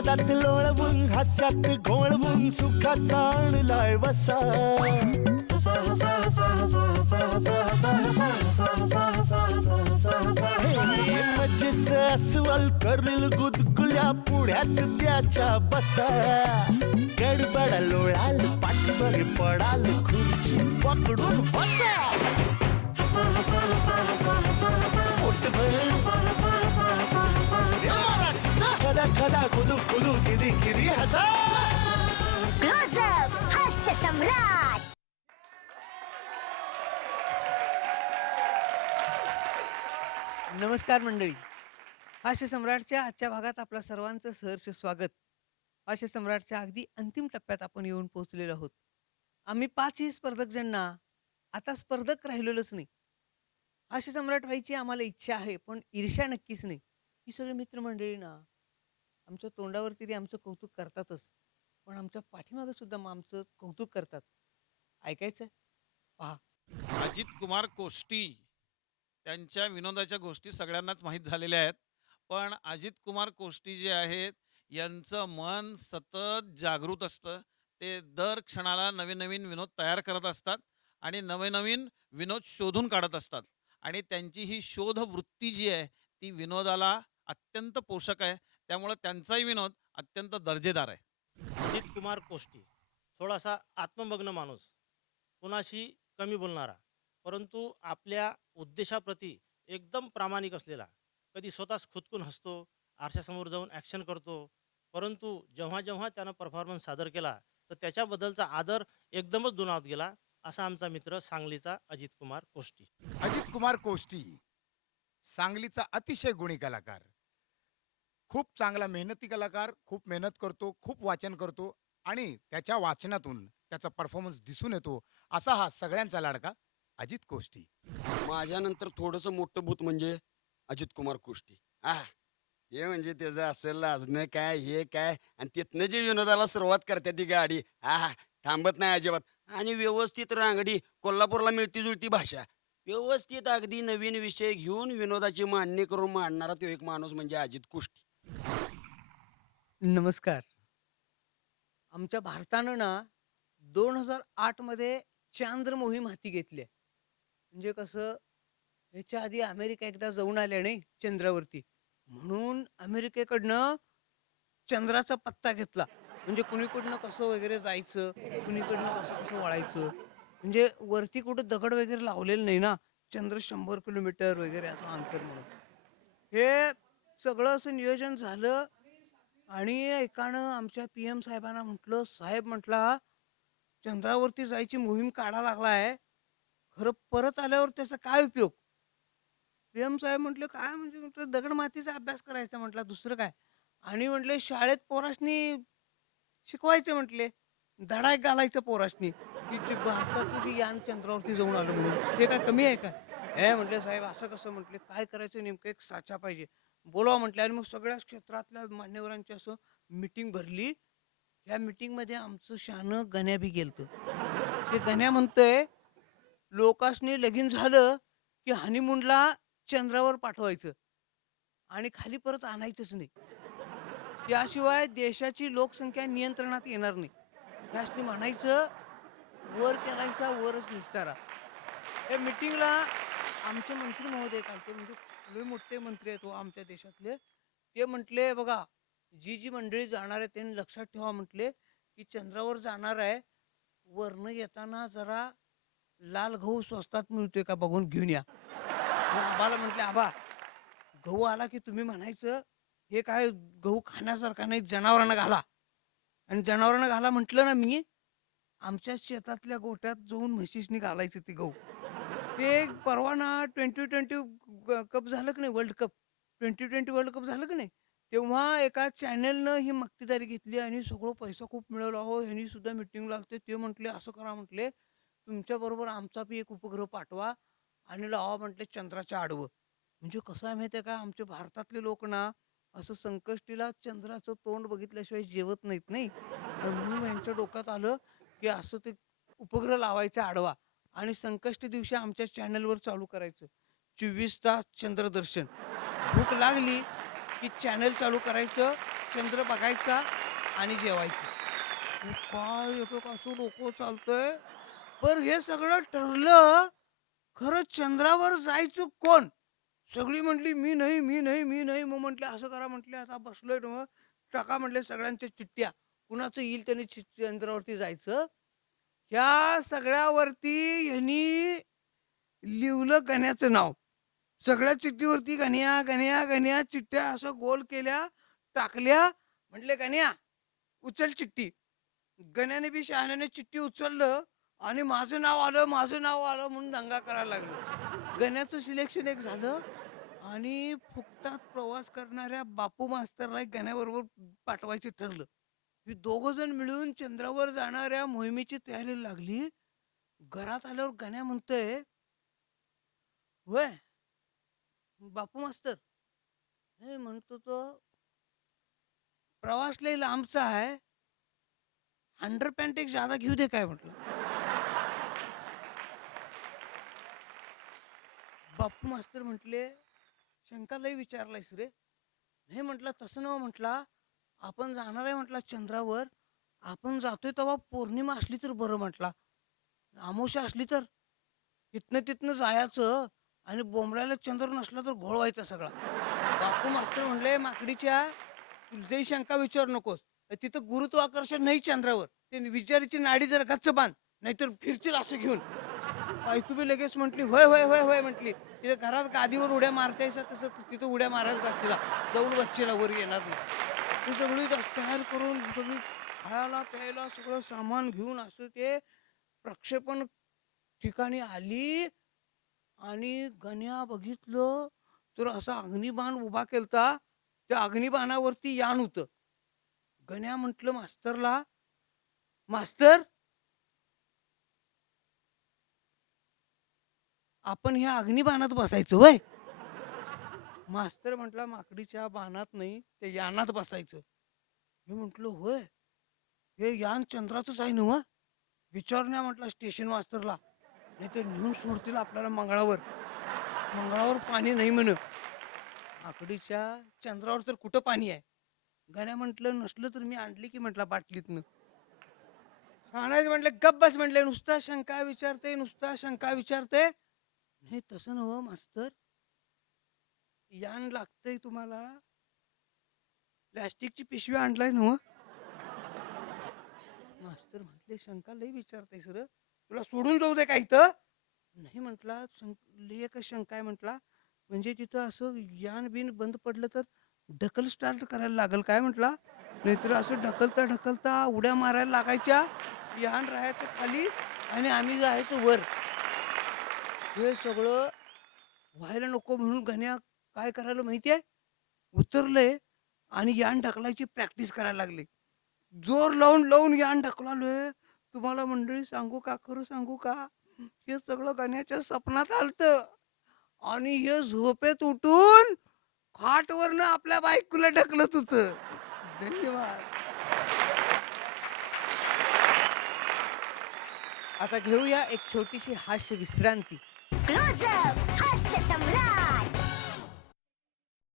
विनोदात लोळवून हास्यात घोळवून सुखाचा आणलाय वसा मजेच अस्वल करील गुदगुल्या पुढ्यात त्याच्या बसा गडबड लोळाल पाठवर पडाल खुर्ची पकडून बसा खदा खदा खुदू खुदू किदी किदी हसा क्लोजअप हास्य सम्राट. नमस्कार मंडळी. हास्य सम्राटच्या आजच्या भागात आपल्या सर्वांचं सहर्ष स्वागत. हास्य सम्राटच्या अगदी अंतिम टप्प्यात आपण येऊन पोहोचलेलो आहोत. आम्ही 5ही स्पर्धकजणांना आता स्पर्धक राहिलेलोच नाही. हास्य सम्राट व्हायची आम्हाला इच्छा आहे, पण ईर्ष्या नक्कीच नाही. ही सगळी मित्रमंडळी ना आमच्या तोंडावरती ते आमचं कौतुक करतातच, पण आमच्या पाठीमागे सुद्धा मग आमचं कौतुक करतात. ऐकायचं पहा. अजित कुमार कोष्टी त्यांच्या विनोदाच्या गोष्टी सगळ्यांनाच माहीत झालेल्या आहेत. पण अजित कुमार कोष्टी जे आहेत यांचं मन सतत जागृत असतं. ते दर क्षणाला नवीन नवीन विनोद तयार करत असतात आणि नवे नवीन विनोद शोधून काढत असतात. आणि त्यांची ही शोध वृत्ती जी आहे ती विनोदाला अत्यंत पोषक आहे. त्यामुळे त्यांचाही विनोद अत्यंत दर्जेदार आहे. अजित कुमार कोष्टी थोडासा आत्ममग्न माणूस, कुणाशी कमी बोलणारा, परंतु आपल्या उद्देशाप्रती एकदम प्रामाणिक असलेला. कधी स्वतःच खुदकून हसतो, आरशासमोर जाऊन ॲक्शन करतो, परंतु जेव्हा जेव्हा त्यानं परफॉर्मन्स सादर केला तर त्याच्याबद्दलचा आदर एकदमच दुणावत गेला. असा आमचा मित्र सांगलीचा अजित कुमार कोष्टी. अजित कुमार कोष्टी सांगलीचा अतिशय गुणी कलाकार, खूप चांगला मेहनती कलाकार, खूप मेहनत करतो, खूप वाचन करतो आणि त्याच्या वाचनातून त्याचा परफॉर्मन्स दिसून येतो. असा हा सगळ्यांचा लाडका अजित कोष्टी. माझ्यानंतर थोडंसं मोठं भूत म्हणजे अजित कुमार कोष्टी. हे म्हणजे त्याचं असेल लाजणं काय हे काय, आणि तिथनं जे विनोदाला सुरुवात करते ती गाडी थांबत नाही अजिबात. आणि व्यवस्थित रांगडी, कोल्हापूरला मिळती जुळती भाषा, व्यवस्थित अगदी नवीन विषय घेऊन विनोदाची मांडणी करून मांडणारा तो एक माणूस म्हणजे अजित कोष्टी. नमस्कार. आमच्या भारतानं ना 2008 मध्ये चांद्र मोहीम हाती घेतली. म्हणजे कसं, ह्याच्या आधी अमेरिका एकदा जाऊन आल्या नाही चंद्रावरती, म्हणून अमेरिकेकडनं चंद्राचा पत्ता घेतला. म्हणजे कुणीकडनं कसं वगैरे जायचं, कुणीकडनं कसं कसं वळायचं. म्हणजे वरती कुठं दगड वगैरे लावलेलं नाही ना, चंद्र 100 किलोमीटर वगैरे असं अंतर म्हणून हे सगळं असं नियोजन झालं. आणि एकानं आमच्या PM साहेबांना म्हटलं, साहेब म्हटला चंद्रावरती जायची मोहीम काढा लागला आहे, खरं परत आल्यावर त्याचा काय उपयोग. PM साहेब म्हटले काय म्हणजे, म्हटलं दगड मातीचा अभ्यास करायचा म्हटला, दुसरं काय. आणि म्हटले शाळेत पोरासनी शिकवायचं, म्हटले धडा एक घालायचं पोरासनी की भारताचं की यान चंद्रावरती जाऊन आलं म्हणून, हे काय कमी आहे का. हे म्हटले साहेब असं कसं, म्हटले काय करायचं नेमकं, एक साचा पाहिजे, बोलावं म्हटलं. आणि मग सगळ्याच क्षेत्रातल्या मान्यवरांची असं मिटिंग भरली. या मिटिंगमध्ये आमचं शहाणं गण्या बी गेलतं. ते गण्या म्हणतंय लोकांनी लगीन झालं की हनीमूनला चंद्रावर पाठवायचं आणि खाली परत आणायचंच नाही, त्याशिवाय देशाची लोकसंख्या नियंत्रणात येणार नाही. त्यासनी म्हणायचं वर केलायचा वरच निस्तारा. या मिटिंगला आमचे मंत्री महोदय कालते, म्हणजे लय मोठे मंत्री आहेत आमच्या देशातले. ते म्हटले बघा जी मंडळी जाणार आहे त्यांनी लक्षात ठेवा, म्हटले की चंद्रावर जाणार आहे, वरनं येताना जरा लाल गहू स्वस्तात मिळतोय का बघून घेऊन या. आबाला म्हटले आबा गहू आला की तुम्ही म्हणायचं हे काय गहू खाण्यासारखा नाही, जनावरांना घाला. आणि जनावरांना घाला म्हटलं ना मी, आमच्या शेतातल्या गोट्यात जाऊन म्हशीसनी घालायचं ते गहू. ते परवा ना 2020 कप झालं की नाही, वर्ल्ड कप 2020 वर्ल्ड कप झालं की नाही, तेव्हा एका चॅनलनं ही मक्तेदारी घेतली आणि सगळं पैसा खूप मिळवला. हो ह्यांनी सुद्धा मिटिंग लागते. ते म्हटले असं करा, म्हटले तुमच्याबरोबर आमचा बी एक उपग्रह पाठवा आणि लावा म्हटले चंद्राच्या आडवं. म्हणजे कसं आहे माहिती आहे का, आमच्या भारतातले लोक ना असं संकष्टीला चंद्राचं तोंड बघितल्याशिवाय जेवत नाहीत नाही. आणि म्हणून यांच्या डोक्यात आलं की असं ते उपग्रह लावायचा आडवा आणि संकष्टी दिवशी आमच्या चॅनलवर चालू करायचं 24 तास चंद्रदर्शन. भूक लागली की चॅनल चालू करायचं चंद्र बघायचा आणि जेवायचं. हे काय एक असं डोकं चालतंय. पण हे सगळं ठरलं, खरं चंद्रावर जायचं कोण? सगळी म्हटली मी नाही मी नाही मी नाही. मग म्हटले असं करा, म्हटले आता बसलोय ना टाका म्हटले सगळ्यांच्या चिठ्ठ्या, कुणाचं येईल त्याने चंद्रावरती जायचं. ह्या सगळ्यावरती ह्यांनी लिहिलं गण्याचं नाव. सगळ्या चिठ्ठीवरती गण्या गण्या गण्या चिठ्ठ्या असं गोल केल्या, टाकल्या. म्हटले गण्या उचल चिठ्ठी. गण्याने बी शहाण्याने चिठ्ठी उचललं आणि माझं नाव आलं म्हणून दंगा करायला लागलो. गण्याचं सिलेक्शन एक झालं आणि फुकटात प्रवास करणाऱ्या बापू मास्तरला गण्याबरोबर पाठवायचं ठरलं. ही दोघं जण मिळून चंद्रावर जाणाऱ्या मोहिमेची तयारी लागली. घरात आल्यावर गण्या म्हणतोय, वय बापू मास्तर हे म्हणतो तो प्रवास लय लांबचा आहे, अंडरपॅन्ट एक ज्यादा घेऊ दे काय म्हटलं. बापू मास्तर म्हटले शंका लय विचारलायस रे. नाही म्हटलं तसं नव्ह, म्हटला आपण जाणार आहे म्हटला चंद्रावर. आपण जातोय तेव्हा पौर्णिमा असली तर बरं म्हटला, अमावस्या असली तर इथनं तिथनं जायचं आणि बोंबलायला चंद्र नसला तर घोळवायचा सगळा. बापू मास्तर म्हणले माकडीच्या तुझी शंका विचारू नकोस, तिथं गुरुत्वाकर्षण नाही चंद्रावर. ते विचाराची नाडी जर गच्च बांध, नाहीतर फिरतील असं घेऊन. ऐकू बी लगेच म्हटली होय होय होय होय म्हटली. तिथे घरात गादीवर उड्या मारतायसा तसं तिथं उड्या मारायला गच्चीला जाऊन बच्चीला वर येणार नाही. ती सगळी तयार करून सगळी खायला प्यायला सगळं सामान घेऊन असं ते प्रक्षेपण ठिकाणी आली. आणि गण्या बघितलं तर असा अग्निबाण उभा केलता. त्या अग्निबाणावरती यान होतं. गण्या म्हटलं मास्तरला, मास्तर आपण ह्या अग्निबाणात बसायचं वय. मास्तर म्हटला माकडीच्या बाणात नाही, ते यानात बसायचं. मी म्हटलं होय, हे यान चंद्रातच आहे ना. विचारण्या म्हटलं स्टेशन मास्टरला, नाही तर नेऊन सोडतील आपल्याला मंगळावर. मंगळावर पाणी नाही म्हण. आकडीच्या चंद्रावर तर कुठं पाणी आहे. गण्या म्हटलं नसलं तर मी आणली की म्हटलं बाटलीतनं. सांगायचं म्हटलं गप्प बस म्हटलं, नुसता शंका विचारते नुसता शंका विचारते. नाही तसं नव्ह मास्तर, यान लागतंय तुम्हाला, प्लॅस्टिकची पिशवी आणलाय नव्ह. मास्तर म्हटले शंका लई विचारते सर, तुला सोडून जाऊ दे का इथं. नाही म्हटला लई एकच शंका आहे म्हटला, म्हणजे तिथं असं यान बिन बंद पडलं तर ढकल स्टार्ट करायला लागल काय म्हटला. नाहीतर असं ढकलता ढकलता उड्या मारायला लागायच्या, यान राहायचं खाली आणि आम्ही जायचं वर. हे सगळं व्हायला नको म्हणून गण्या काय करायला माहितीये, उतरले आणि यान ढकलायची प्रॅक्टिस करायला लागले. जोर लावून लावून यान ढकलालोय. तुम्हाला मंडळी सांगू का, खरं सांगू का, हे सगळं गण्याच्या स्वप्नात आलतं. आणि हे झोपेत उठून खाटवरनं आपल्या बायकोला ढकलत होत. धन्यवाद. आता घेऊया एक छोटीशी हास्य विश्रांती. क्लोजअप हास्य सम्राट.